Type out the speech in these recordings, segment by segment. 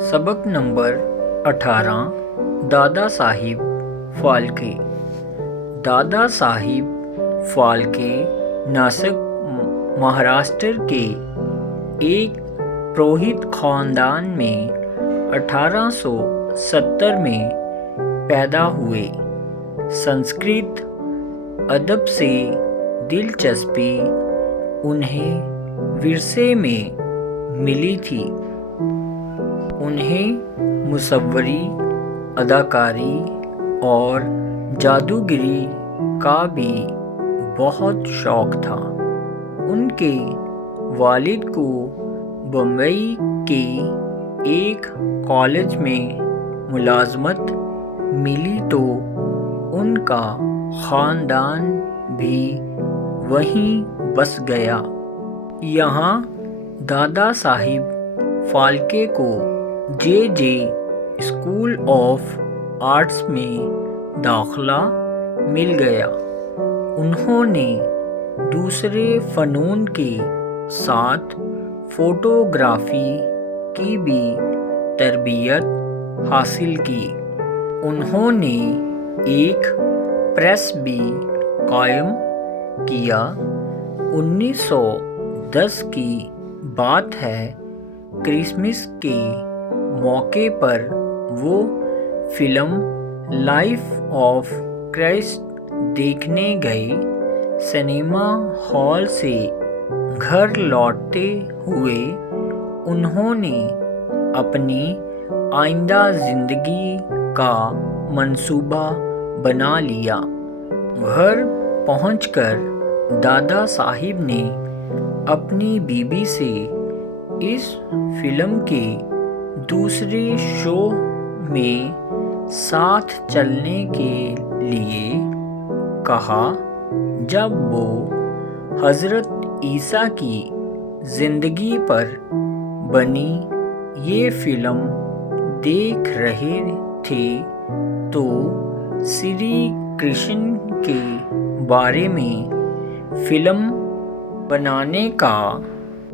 سبق نمبر 18 دادا صاحب فالکے۔ دادا صاحب فالکے ناسک مہاراشٹر کے ایک پروہت خاندان میں 1870 میں پیدا ہوئے۔ سنسکرت ادب سے دلچسپی انہیں ورثے میں ملی تھی۔ انہیں مصوری، اداکاری اور جادوگری کا بھی بہت شوق تھا۔ ان کے والد کو بمبئی کے ایک کالج میں ملازمت ملی تو ان کا خاندان بھی وہیں بس گیا۔ یہاں دادا صاحب فالکے کو جے اسکول آف آرٹس میں داخلہ مل گیا۔ انہوں نے دوسرے فنون کے ساتھ فوٹوگرافی کی بھی تربیت حاصل کی۔ انہوں نے ایک پریس بھی قائم کیا۔ 1910 کی بات ہے، کرسمس کے موقع پر وہ فلم لائف آف کرائسٹ دیکھنے گئے۔ سنیما ہال سے گھر لوٹتے ہوئے انہوں نے اپنی آئندہ زندگی کا منصوبہ بنا لیا۔ گھر پہنچ کر دادا صاحب نے اپنی بیوی سے اس فلم کے دوسرے شو میں ساتھ چلنے کے لیے کہا۔ جب وہ حضرت عیسیٰ کی زندگی پر بنی یہ فلم دیکھ رہے تھے تو سری کرشن کے بارے میں فلم بنانے کا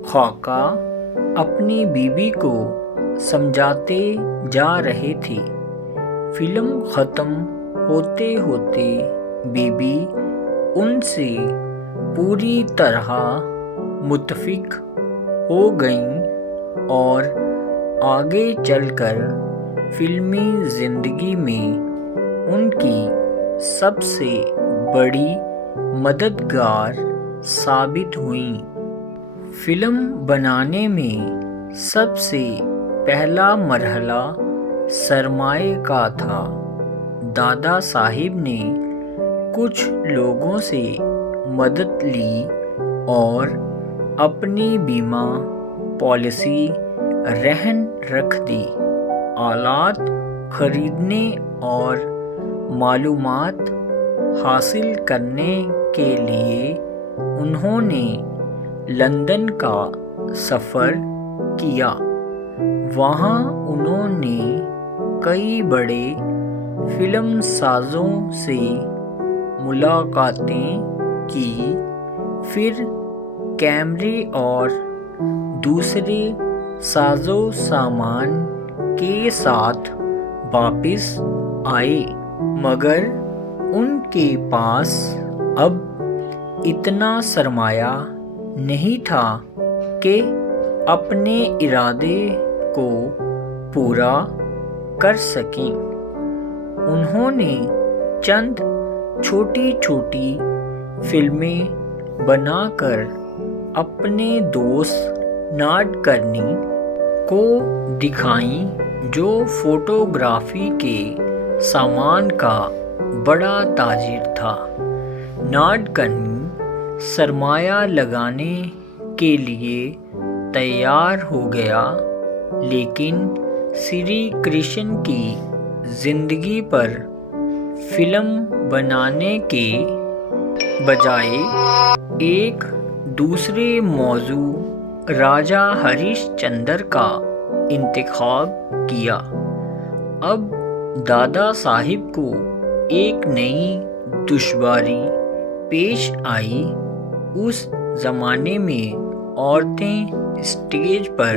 خاکہ اپنی بیوی کو سمجھاتے جا رہے تھے۔ فلم ختم ہوتے ہوتے بیوی ان سے پوری طرح متفق ہو گئیں اور آگے چل کر فلمی زندگی میں ان کی سب سے بڑی مددگار ثابت ہوئیں۔ فلم بنانے میں سب سے پہلا مرحلہ سرمایہ کا تھا۔ دادا صاحب نے کچھ لوگوں سے مدد لی اور اپنی بیمہ پالیسی رہن رکھ دی۔ آلات خریدنے اور معلومات حاصل کرنے کے لیے انہوں نے لندن کا سفر کیا۔ وہاں انہوں نے کئی بڑے فلم سازوں سے ملاقاتیں کی، پھر کیمرے اور دوسرے ساز و سامان کے ساتھ واپس آئے، مگر ان کے پاس اب اتنا سرمایہ نہیں تھا کہ اپنے ارادے کو پورا کر سکیں۔ انہوں نے چند چھوٹی چھوٹی فلمیں بنا کر اپنے دوست ناڈکرنی کو دکھائیں، جو فوٹوگرافی کے سامان کا بڑا تاجر تھا۔ ناڈکرنی سرمایہ لگانے کے لیے تیار ہو گیا، لیکن سری کرشن کی زندگی پر فلم بنانے کے بجائے ایک دوسرے موضوع راجا ہریش چندر کا انتخاب کیا۔ اب دادا صاحب کو ایک نئی دشواری پیش آئی۔ اس زمانے میں عورتیں اسٹیج پر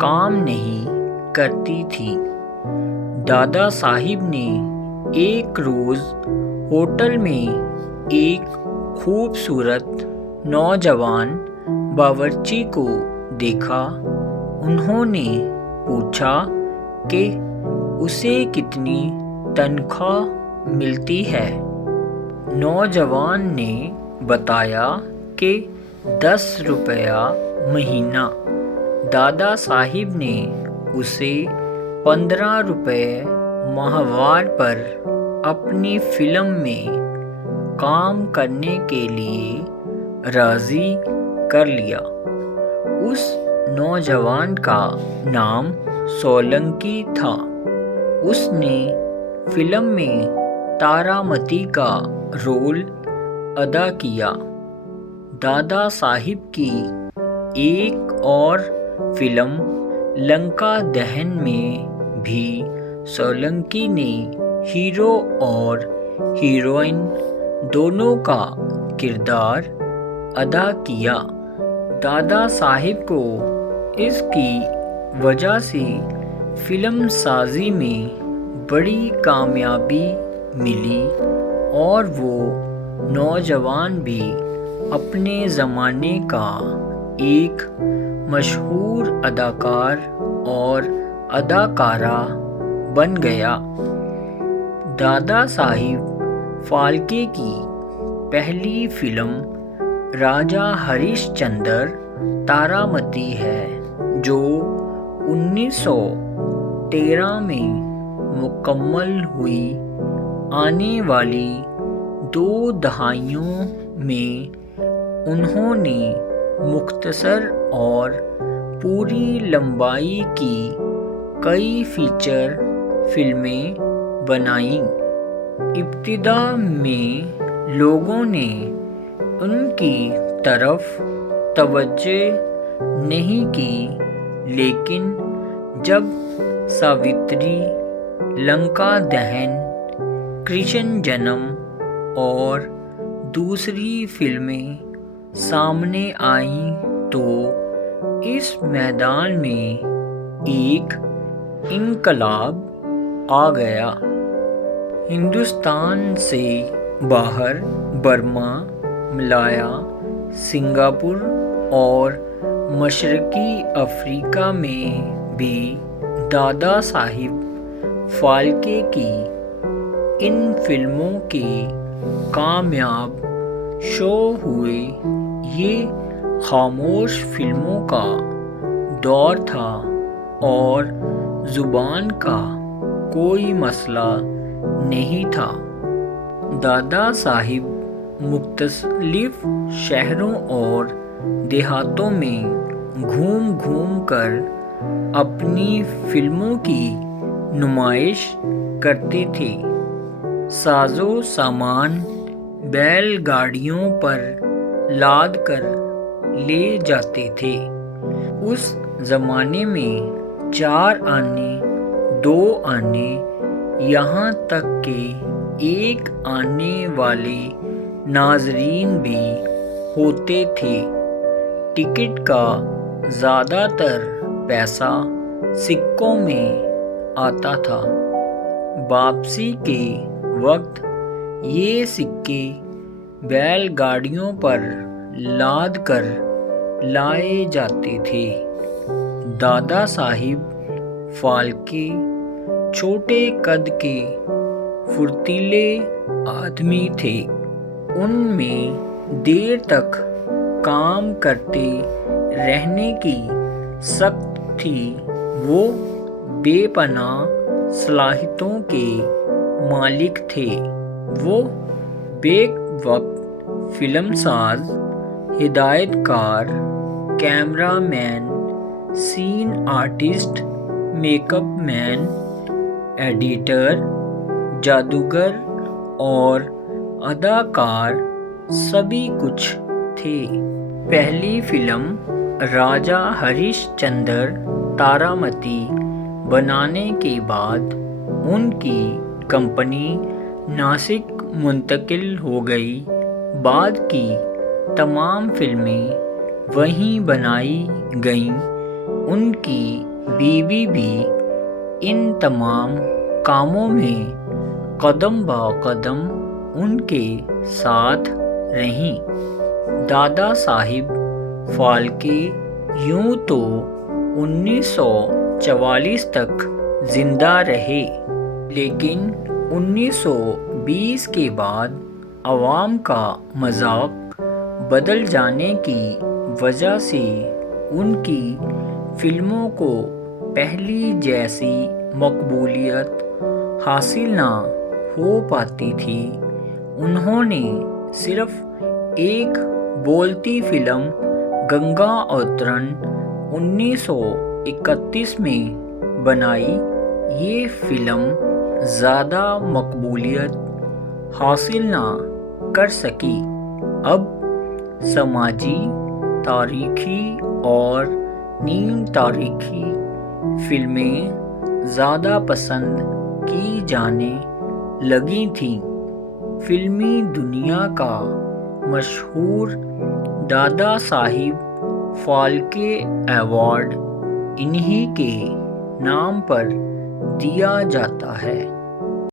کام نہیں کرتی تھی۔ دادا صاحب نے ایک روز ہوٹل میں ایک خوبصورت نوجوان باورچی کو دیکھا۔ انہوں نے پوچھا کہ اسے کتنی تنخواہ ملتی ہے۔ نوجوان نے بتایا کہ 10 روپیہ مہینہ۔ دادا صاحب نے اسے 15 روپے ماہوار پر اپنی فلم میں کام کرنے کے لیے راضی کر لیا۔ اس نوجوان کا نام سولنکی تھا۔ اس نے فلم میں تارامتی کا رول ادا کیا۔ دادا صاحب کی ایک اور فلم لنکا دہن میں بھی سولنکی نے ہیرو اور ہیروئن دونوں کا کردار ادا کیا۔ دادا صاحب کو اس کی وجہ سے فلم سازی میں بڑی کامیابی ملی اور وہ نوجوان بھی اپنے زمانے کا ایک مشہور اداکار اور اداکارہ بن گیا۔ دادا صاحب فالکے کی پہلی فلم راجا ہریش چندر تارامتی ہے، جو 1913 میں مکمل ہوئی۔ آنے والی 2 دہائیوں میں انہوں نے مختصر اور پوری لمبائی کی کئی فیچر فلمیں بنائیں۔ ابتدا میں لوگوں نے ان کی طرف توجہ نہیں کی، لیکن جب ساوتری، لنکا دہن، کرشن جنم اور دوسری فلمیں سامنے آئیں تو اس میدان میں ایک انقلاب آ گیا۔ ہندوستان سے باہر برما، ملایا، سنگاپور اور مشرقی افریقہ میں بھی دادا صاحب فالکے کی ان فلموں کے کامیاب شو ہوئے۔ یہ خاموش فلموں کا دور تھا اور زبان کا کوئی مسئلہ نہیں تھا۔ دادا صاحب مختلف شہروں اور دیہاتوں میں گھوم گھوم کر اپنی فلموں کی نمائش کرتے تھے۔ ساز و سامان بیل گاڑیوں پر لاد کر لے جاتے تھے۔ اس زمانے میں 4 آنے، 2 آنے، یہاں تک کہ 1 آنے والے ناظرین بھی ہوتے تھے۔ ٹکٹ کا زیادہ تر پیسہ سکوں میں آتا تھا۔ واپسی کے وقت یہ سکے بیل گاڑیوں پر لاد کر لائے جاتے تھے۔ دادا صاحب فالکے چھوٹے قد کے پھرتیلے آدمی تھے۔ ان میں دیر تک کام کرتے رہنے کی سخت تھی۔ وہ بے پناہ صلاحیتوں کے مالک تھے۔ وہ بیک وقت فلم ساز، ہدایت کار، کیمرہ مین، سین آرٹسٹ، میک اپ مین، ایڈیٹر، جادوگر اور اداکار سبھی کچھ تھے۔ پہلی فلم راجا ہریش چندر تارامتی بنانے کے بعد ان کی کمپنی ناسک منتقل ہو گئی۔ بعد کی تمام فلمیں وہیں بنائی گئیں۔ ان کی بیوی بھی ان تمام کاموں میں قدم بہ قدم ان کے ساتھ رہیں۔ دادا صاحب پھالکے یوں تو 1944 تک زندہ رہے، لیکن 1920 کے بعد عوام کا مذاق بدل جانے کی وجہ سے ان کی فلموں کو پہلی جیسی مقبولیت حاصل نہ ہو پاتی تھی۔ انہوں نے صرف ایک بولتی فلم گنگا اوترن 1931 میں بنائی۔ یہ فلم زیادہ مقبولیت حاصل نہ کر سکی۔ اب سماجی، تاریخی اور نیم تاریخی فلمیں زیادہ پسند کی جانے لگی تھیں۔ فلمی دنیا کا مشہور دادا صاحب پھالکے ایوارڈ انہی کے نام پر دیا جاتا ہے۔